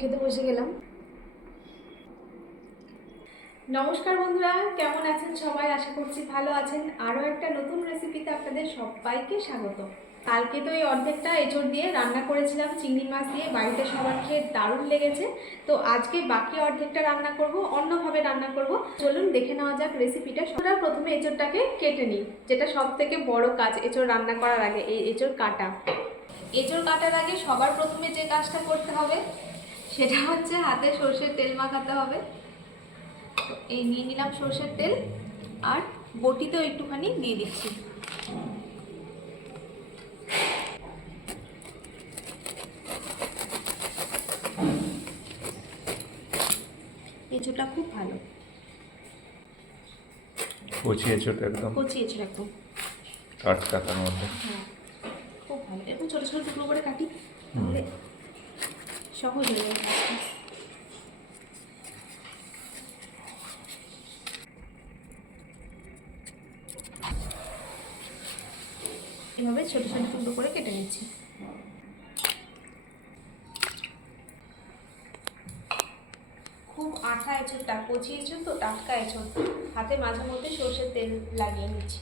খেতে বসে গেলাম। নমস্কার বন্ধুরা, কেমন আছেন সবাই? আশা করছি ভালো আছেন। আরও একটা নতুন রেসিপিতে আপনাদের সবাইকে স্বাগত। কালকে তো এই অর্ধেকটা এঁচড় দিয়ে রান্না করেছিলাম। চিংড়ি মাছ দিয়ে বাড়িতে সবার খেয়ে দারুণ লেগেছে। তো আজকে বাকি অর্ধেকটা রান্না করব, অন্যভাবে রান্না করব। চলুন দেখে নেওয়া যাক রেসিপিটা। আমরা প্রথমে এঁচড়টাকে কেটে নিই, যেটা সব থেকে বড় কাজ এঁচড় রান্না করার আগে, এই এঁচড় কাটা। এঁচড় কাটার আগে সবার প্রথমে যে কাজটা করতে হবে সেটা হচ্ছে হাতে সর্ষের তেল মাখাতে হবে। তো এই নিয়ে নিলাম সর্ষের তেল আর বটিতেও একটুখানি দিয়ে দিচ্ছি। এঁচোটা খুব ভালো। একদম। কচি এঁচোড় একদম। মধ্যে। হ্যাঁ খুব ভালো। এরকম ছোটো ছোটো টুকরো করে কাটি সহজ হয়ে এভাবে ছোটো ছোটো টুকরো করে কেটে নিচ্ছি। খুব আঠা এঁচড়টা কচি এঁচড় তো টাটকা এঁচড়। হাতে মাঝে মধ্যে সর্ষের তেল লাগিয়ে নিচ্ছি।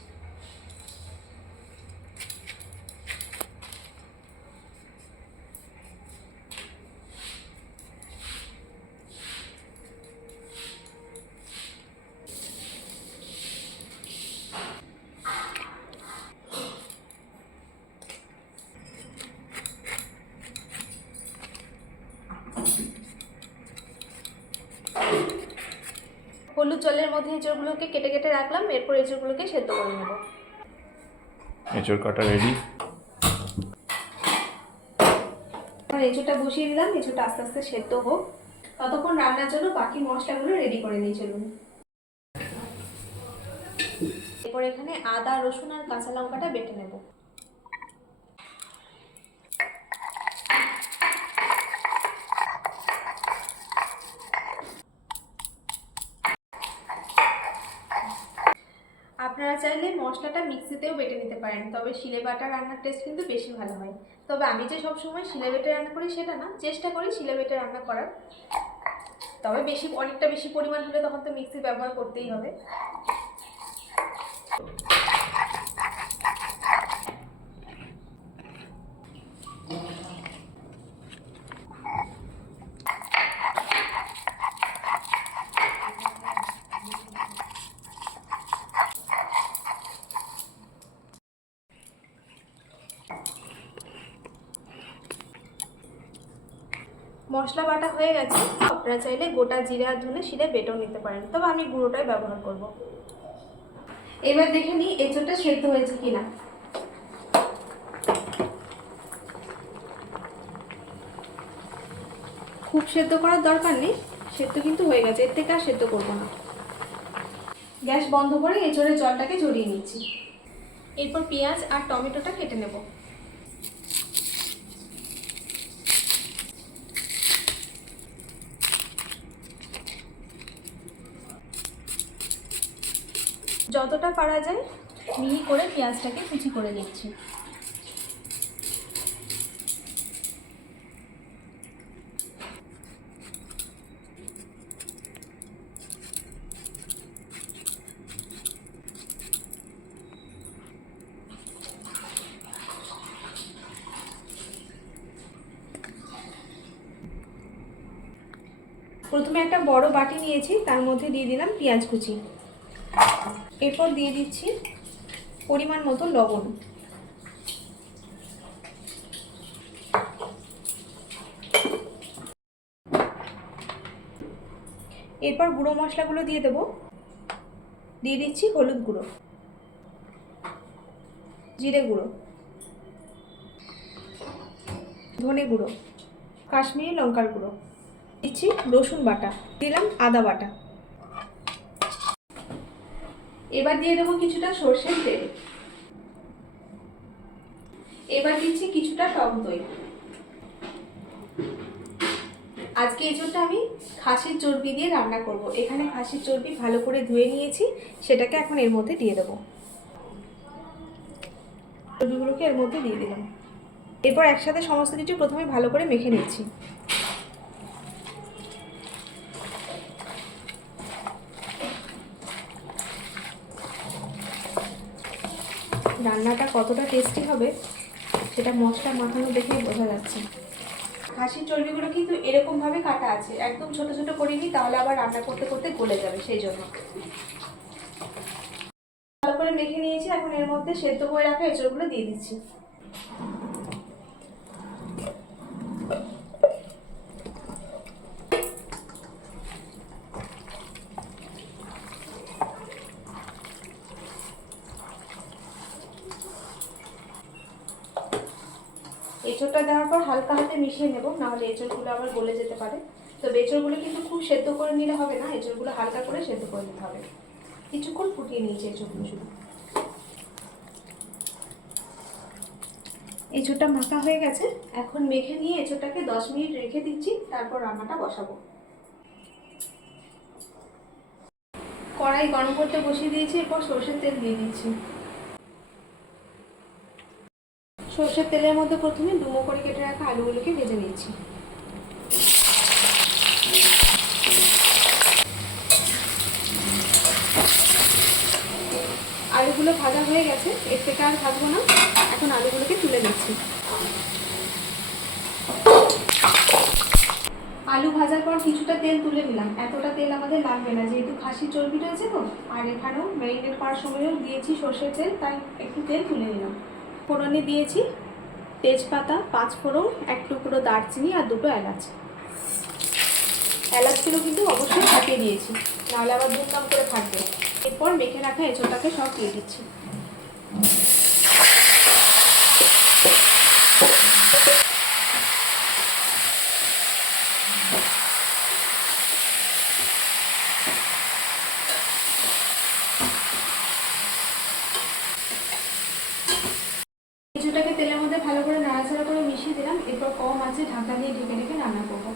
হলুদ জলের মধ্যে এঁচড়গুলোকে কেটে কেটে রাখলাম এরপর এঁচড়গুলোকে সেদ্ধ করে নেব। এঁচড় কাটা রেডি এঁচড়টা বসিয়ে দিলাম এঁচড়টা আস্তে আস্তে সেদ্ধ হোক। ততক্ষণ রান্নার জন্য বাকি মশলাগুলো রেডি করে নিয়ে চলুন। এরপর এখানে আদা রসুন আর কাঁচা লঙ্কাটা বেটে নেব আপনারা চাইলে মশলাটা মিক্সিতেও বেটে নিতে পারেন। তবে শিলে বাটা রান্নার টেস্ট কিন্তু বেশি ভালো হয়। তবে আমি যে সবসময় শিলে বেটে রান্না করি সেটা না, চেষ্টা করি শিলে বেটে রান্না করার। তবে বেশি, অনেকটা বেশি পরিমাণ হলে তখন তো মিক্সি ব্যবহার করতেই হবে মশলা বাটা হয়ে গেছে আপনারা চাইলে গোটা জিরা ধনে শিলে বেটেও নিতে পারেন। তবে আমি গুঁড়োটাই ব্যবহার করব। এবার দেখে নিই এঁচোড়টা সেদ্ধ হয়েছে কিনা। খুব সেদ্ধ করার দরকার নেই সেদ্ধ কিন্তু হয়ে গেছে এর থেকে আর সেদ্ধ করব না। গ্যাস বন্ধ করে এঁচোড়ের জলটাকে জড়িয়ে নিচ্ছি। এরপর পেঁয়াজ আর টমেটোটা কেটে নেব। যতটা পারা যায় মিহি করে পেঁয়াজটাকে কুচি করে নিচ্ছি। প্রথমে একটা বড় বাটি নিয়েছি, তার মধ্যে দিয়ে দিলাম পেঁয়াজ কুচি। এরপর দিয়ে দিচ্ছি পরিমাণ মতো লবণ। এরপর গুঁড়ো মশলাগুলো দিয়ে দেব। দিয়ে দিচ্ছি হলুদ গুঁড়ো, জিরে গুঁড়ো, ধনে গুঁড়ো, কাশ্মীরি লঙ্কার গুঁড়ো, দিচ্ছি রসুন বাটা দিলাম আদা বাটা। এবার দিয়ে দেবো কিছুটা সর্ষের তেল। এবার দিচ্ছি কিছুটা টক দই। আজকে এজন্য আমি খাসির চর্বি দিয়ে রান্না করব। এখানে খাসির চর্বি ভালো করে ধুয়ে নিয়েছি, সেটাকে এখন এর মধ্যে দিয়ে দেবো। চর্বিগুলোকে এর মধ্যে দিয়ে দিলাম। এরপর একসাথে সমস্ত কিছু প্রথমে ভালো করে মেখে নিচ্ছি রান্নাটা কতটা টেস্টি হবে, সেটা মশলা মাখানো দেখেই বোঝা যাচ্ছে। খাসির চর্বিগুলো কিন্তু এরকমভাবে কাটা আছে, একদম ছোট ছোট করিনি তাহলে আবার রান্না করতে করতে গলে যাবে সেই জন্য। ভালো করে মেখে নিয়েছি, এখন এর মধ্যে সেদ্ধ করে রাখা এঁচড়গুলো দিয়ে দিচ্ছি। এঁচড়টা দেওয়ার পর হালকা হাতে মিশিয়ে নেব, নাহলে এঁচড়গুলো আবার গলে যেতে পারে। তো এঁচড়গুলো কিন্তু খুব সেদ্ধ করে নিলে হবে না, এঁচড়গুলো হালকা করে সেদ্ধ করে নিতে হবে। কিছুক্ষণ ফুটিয়ে নিয়েছি এঁচড়গুলো শুধু। এঁচড়টা মাখা হয়ে গেছে। এখন মেখে নিয়ে এঁচড়টাকে দশ মিনিট রেখে দিচ্ছি, তারপর রান্নাটা বসাবো। কড়াই গরম করতে বসিয়ে দিয়েছি, এরপর সরষের তেল দিয়ে দিচ্ছি। সর্ষের তেলের মধ্যে প্রথমে ডুমো করে কেটে রাখা আলুগুলোকে ভেজে নিচ্ছি আলুগুলো ভাজা হয়ে গেছে, এর থেকে আর ভাজবো না, এখন আলুগুলোকে তুলে নিচ্ছি। আলু ভাজার পর কিছুটা তেল তুলে নিলাম। এতটা তেল আমাদের লাগবে না, যেহেতু খাসির চর্বি রয়েছে তো, আর এখানেও ম্যারিনেট করার সময়ও দিয়েছি সর্ষের তেল, তাই একটু তেল তুলে নিলাম। ফোড়নে দিয়েছি। তেজপাতা, পাঁচ ফোড়ন, এক টুকরো দারচিনি আর দুটো এলাচ। এলাচগুলো কিন্তু অবশ্যই ফাটিয়ে দিয়েছি নাহলে আবার দুমদাম করে ফাটবে। এরপর মেখে রাখা এঁচোটাকে সব দিয়ে দিচ্ছি কিছুটাকে তেলের মধ্যে ভালো করে নাড়াচাড়া করে মিশিয়ে দিলাম এরপর কম আছে ঢাকা দিয়ে ঢেকে ঢেকে রান্না করব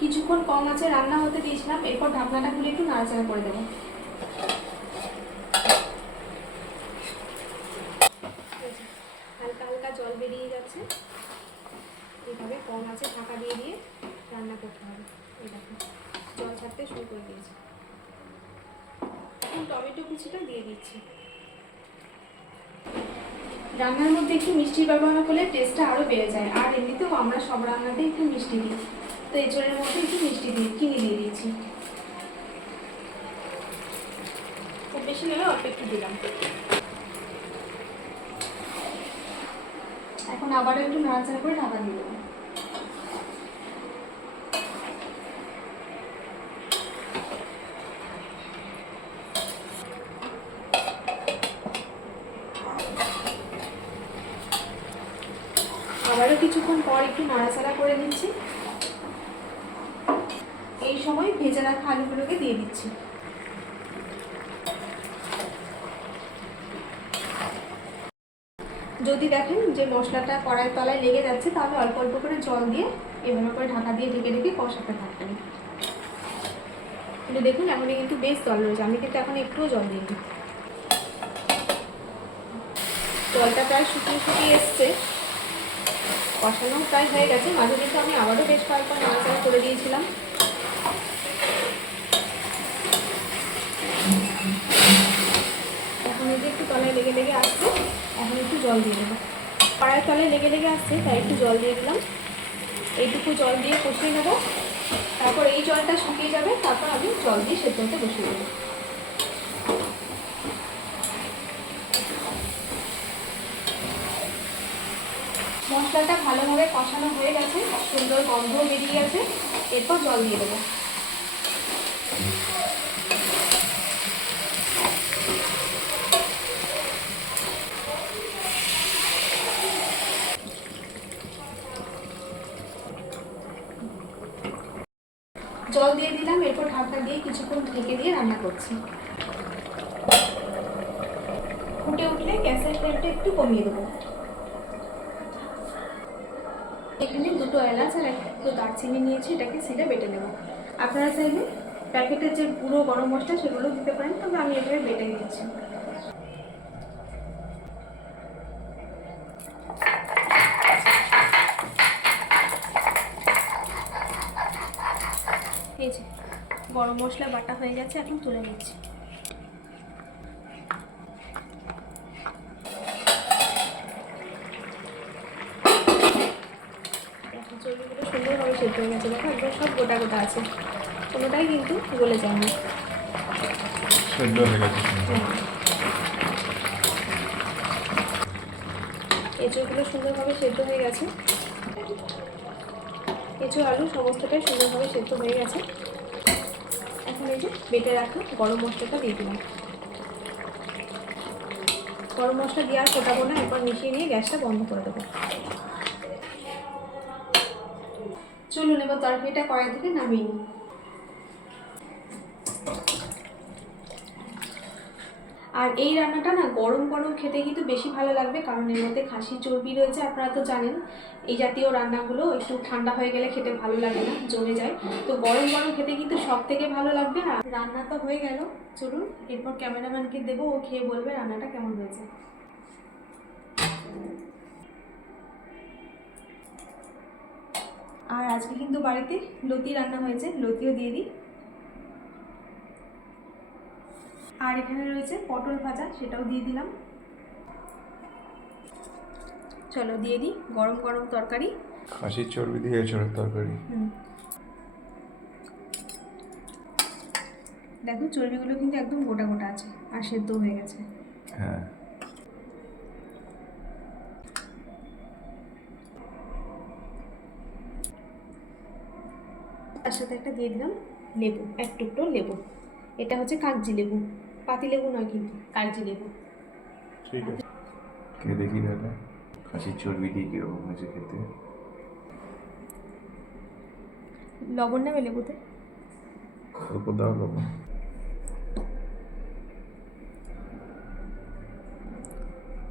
কিছুক্ষণ কম আছে রান্না হতে দিয়েছিলাম এরপর ঢাকনাটা খুলে একটু করে দেবো। হালকা হালকা জল বেরিয়ে যাচ্ছে। এইভাবে কম আছে, ঢাকা দিয়ে দিয়ে রান্না করতে হবে। এই দেখো, জল ছাড়তে শুরু করে দিয়েছে। এখন টমেটো কুচিটা দিয়ে দিচ্ছি। রান্নার মধ্যে একটু মিষ্টির ব্যবহার করলে টেস্টটা আরও বেড়ে যায়। আর এমনিতেও আমরা সব রান্নাতেই একটু মিষ্টি দিই। তো এঁচড়ের মধ্যে একটু মিষ্টি দিই চিনি দিয়ে দিয়েছি খুব বেশি নেবে অল্প একটু দিলাম এখন আবারও একটু নাড়াচাড়া করে ঢাকা দিয়ে দেবো আবারও কিছুক্ষণ পর একটু নাড়াচাড়া করে দিচ্ছি এই সময় ভেজে রাখা আলুগুলোকে দিয়ে দিচ্ছি। যদি দেখেন যে মশলাটা কড়াইয়ের তলায় লেগে যাচ্ছে, তাহলে অল্প অল্প করে জল দিয়ে এভাবে করে ঢাকা দিয়ে ঢেকে ঢেকে কষাতে থাকবেন। কিন্তু দেখুন এখনই কিন্তু বেশ জল রয়েছে। আমি কিন্তু এখন একটুও জল দিইনি। জলটা প্রায় শুকিয়ে শুকিয়ে এসছে। কষানো প্রায় হয়ে গেছে। মাঝে কিন্তু আমি আবারও বেশ কয়েকবার নাড়াচাড়া করে দিয়েছিলাম। এখন এই যে একটু তলায় লেগে লেগে আসছে। এখন একটু জল দিয়ে দেবো। পাড়ার তলায় লেগে লেগে আসছে, তাই একটু জল দিয়ে দিলাম। এইটুকু জল দিয়ে কষিয়ে নেব। তারপর এই জলটা শুকিয়ে যাবে, তারপর আমি জল দিয়ে সেদ্ধ হতে বসিয়ে দেবো। মশলাটা ভালোভাবে কষানো হয়ে গেছে, সুন্দর গন্ধ বেরিয়ে গেছে। এরপর জল দিয়ে দেবো। জল দিয়ে দিলাম, এরপর ঢাকনা দিয়ে কিছুক্ষণ ঢেকে দিয়ে রান্না করছি। ফুটে উঠলে গ্যাসের ফ্লেমটা একটু কমিয়ে দেবো। এখানে দুটো এলাচ আর একটু দারচিনি নিয়েছি, এটাকে সিলে বেটে নেব। আপনারা চাইলে প্যাকেটের যে পুরো গরম মশলা সেগুলো দিতে পারেন, তবে আমি এভাবে বেটে দিচ্ছি গরম মশলা বাটা হয়ে গেছে এখন তুলে নিচ্ছি। সুন্দরভাবে সেদ্ধ হয়ে গেছে। দেখো একদম সব গোটা গোটা আছে। কোনোটাই কিন্তু গলে যায়নি। সেদ্ধ এঁচোগুলো সুন্দরভাবে সেদ্ধ হয়ে গেছে। এঁচো আলু সমস্তটাই সুন্দরভাবে সেদ্ধ হয়ে গেছে। যে বেটে রাখা, গরম মশলাটা দিয়ে দিলাম। গরম মশলা দিয়ে আর ফোটাবো না, একবার মিশিয়ে নিয়ে গ্যাসটা বন্ধ করে দেবো। চলুন, এবার তরকারিটা কড়াই থেকে নামিয়ে নিই। আর এই রান্নাটা না গরম গরম খেতে কিন্তু বেশি ভালো লাগবে, কারণ এর মধ্যে খাসির চর্বি রয়েছে, আপনারা তো জানেন। এই জাতীয় রান্নাগুলো একটু ঠান্ডা হয়ে গেলে খেতে ভালো লাগে না, জমে যায়। তো গরম গরম খেতে কিন্তু সব থেকে ভালো লাগবে। আর রান্না তো হয়ে গেল, চলুন এরপর ক্যামেরাম্যানকে দেবো, ও খেয়ে বলবে রান্নাটা কেমন হয়েছে। আর আজকে কিন্তু বাড়িতে লতি রান্না হয়েছে, লতিও দিয়ে দিই। আর এখানে রয়েছে পটল ভাজা সেটাও দিয়ে দিলাম। চলো দিয়ে দিই গরম গরম তরকারি। খাসির চর্বি দিয়ে এঁচড়ের তরকারি। দেখো চর্বিগুলো কিন্তু একদম গোটা গোটা আছে আর সেদ্ধ হয়ে গেছে। হ্যাঁ। তার সাথে একটা দিয়ে দিলাম লেবু এক টুকরো লেবু। এটা হচ্ছে কাগজি লেবু। পাতি লেবু নয় কিন্তু কাগজি লেবু। ঠিক আছে। খেয়ে দেখি দাদা খাসির চর্বি দিয়ে কীরকম হয়েছে খেতে? লবণ নেবে লেবুতে? অল্প দাও লবণ।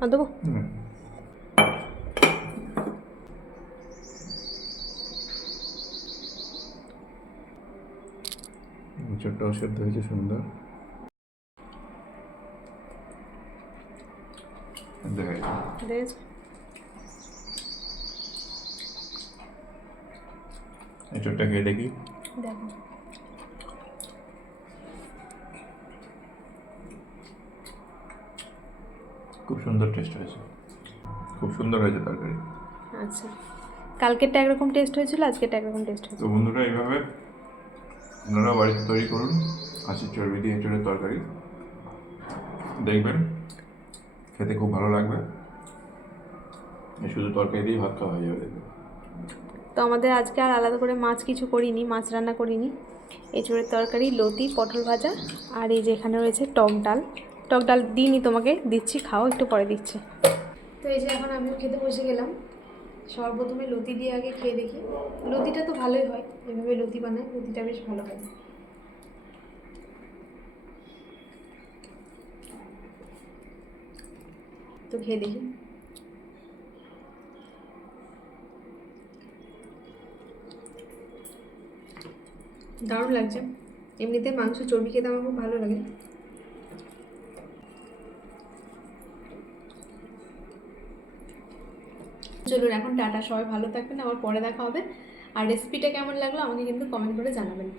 আর দেবো? হুম। এঁচড়টাও সেদ্ধ হয়েছে সুন্দর দেখা দেখেছ এঁচড়টা খেয়ে দেখি। দেখো। খুব সুন্দর টেস্ট হয়েছে। খুব সুন্দর হয়েছে তরকারি। আচ্ছা। কালকেরটা একরকম টেস্ট হয়েছিল আজকেরটা একরকম টেস্ট হয়েছে? তো বন্ধুরা এইভাবে আপনারা বাড়িতে তৈরি করুন। খাসির চর্বি দিয়ে এঁচড়ের তরকারি। দেখবেন খেতে খুব ভালো লাগবে। শুধু তরকারি দিয়ে ভাত খাওয়া হয়ে যাবে। তো আমাদের আজকে আর আলাদা করে মাছ কিছু করিনি, মাছ রান্না করিনি। এঁচুড়ের তরকারি, লতি, পটল ভাজা আর এই যে এখানে রয়েছে টক ডাল। টক ডাল দিইনি তোমাকে, দিচ্ছি, খাও, একটু পরে দিচ্ছি। তো এই যে এখন আমিও খেতে বসে গেলাম। সর্বপ্রথমে লতি দিয়ে আগে খেয়ে দেখি। লতিটা তো ভালোই হয়, এভাবে লতি বানায়, লতিটা বেশ ভালো হয়। তো খেয়ে দেখি। দারুণ লাগছে। এমনিতে মাংস চর্বি খেতে আমার খুব ভালো লাগে। চলুন, এখন টাটা। সবাই ভালো থাকবেন। আবার পরে দেখা হবে। আর রেসিপিটা কেমন লাগল আমাকে কিন্তু কমেন্ট করে জানাবেন।